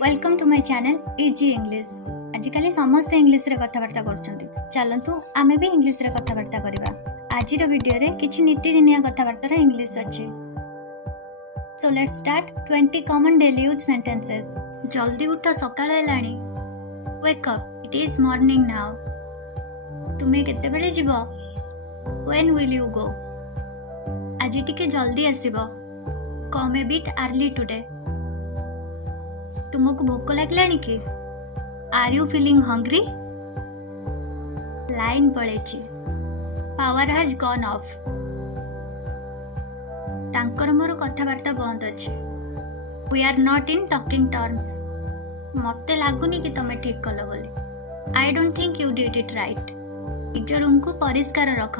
Welcome to my channel easy English. आजिकल समस्ते English रे कथबार्ता करछंती। चलंतु आमे भी इंग्लिश रे कथबार्ता करबा। आजिर वीडियो रे किछि नीतिदिनिया कथबार्ता रे इंग्लिश अछि। So let's start 20 common daily use sentences. जल्दी उठ, सकाळ हेलाणी। Wake up, it is morning now. तुमे केते बेले जिवो? When will you go? आजि टिके जल्दी आसीबो। Come a bit early today. तुमको भोक लगलानी कि? Are you feeling hungry? Line पळेची। Power has gone off. तांकर मोर कथाबार्ता बंद अछि। We are not in talking terms. मते लागुनी कि तमे ठीक कलो बोली। I don't think you did it right. निज रूम को परिष्कार रख।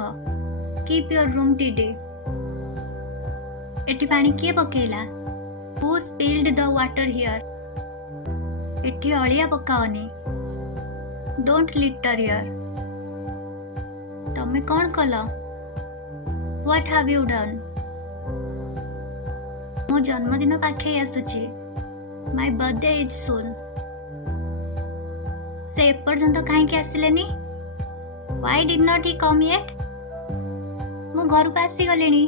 Keep your room tidy. एटी पानी किए पकेला? Who spilled the water here? एठी अलिया पकाओनी। Don't litter here. तमे कौन कल? What have you done? मो जन्मदिन पाखे आसुची। My birthday is soon. से एपर्यंत कहीं आसिलेनी? Why did not he come yet? मो घर को आसी गलेनी।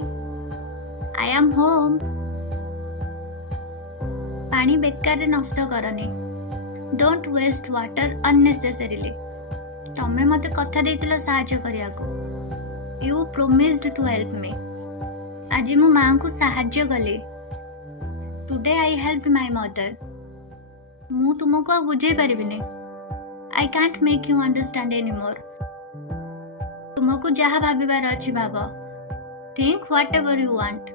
I am home. पानी बेकार रे नष्ट करनी। Don't waste water unnecessarily. तमे मते कथा देइतिलो सहाय्य करिया को। You promised to help me. आज मु मां को सहाय्य कली। Today I helped my mother. मु तुमको बुझे परिबिनी। I can't make you understand anymore. तुमको जहा भाबिबार अछि भाबो। Think whatever you want.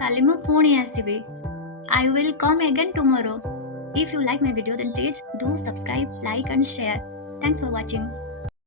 काली मु पुणी आसीबी। I will come again tomorrow. If you like my video, then please do subscribe, like and share. Thanks for watching.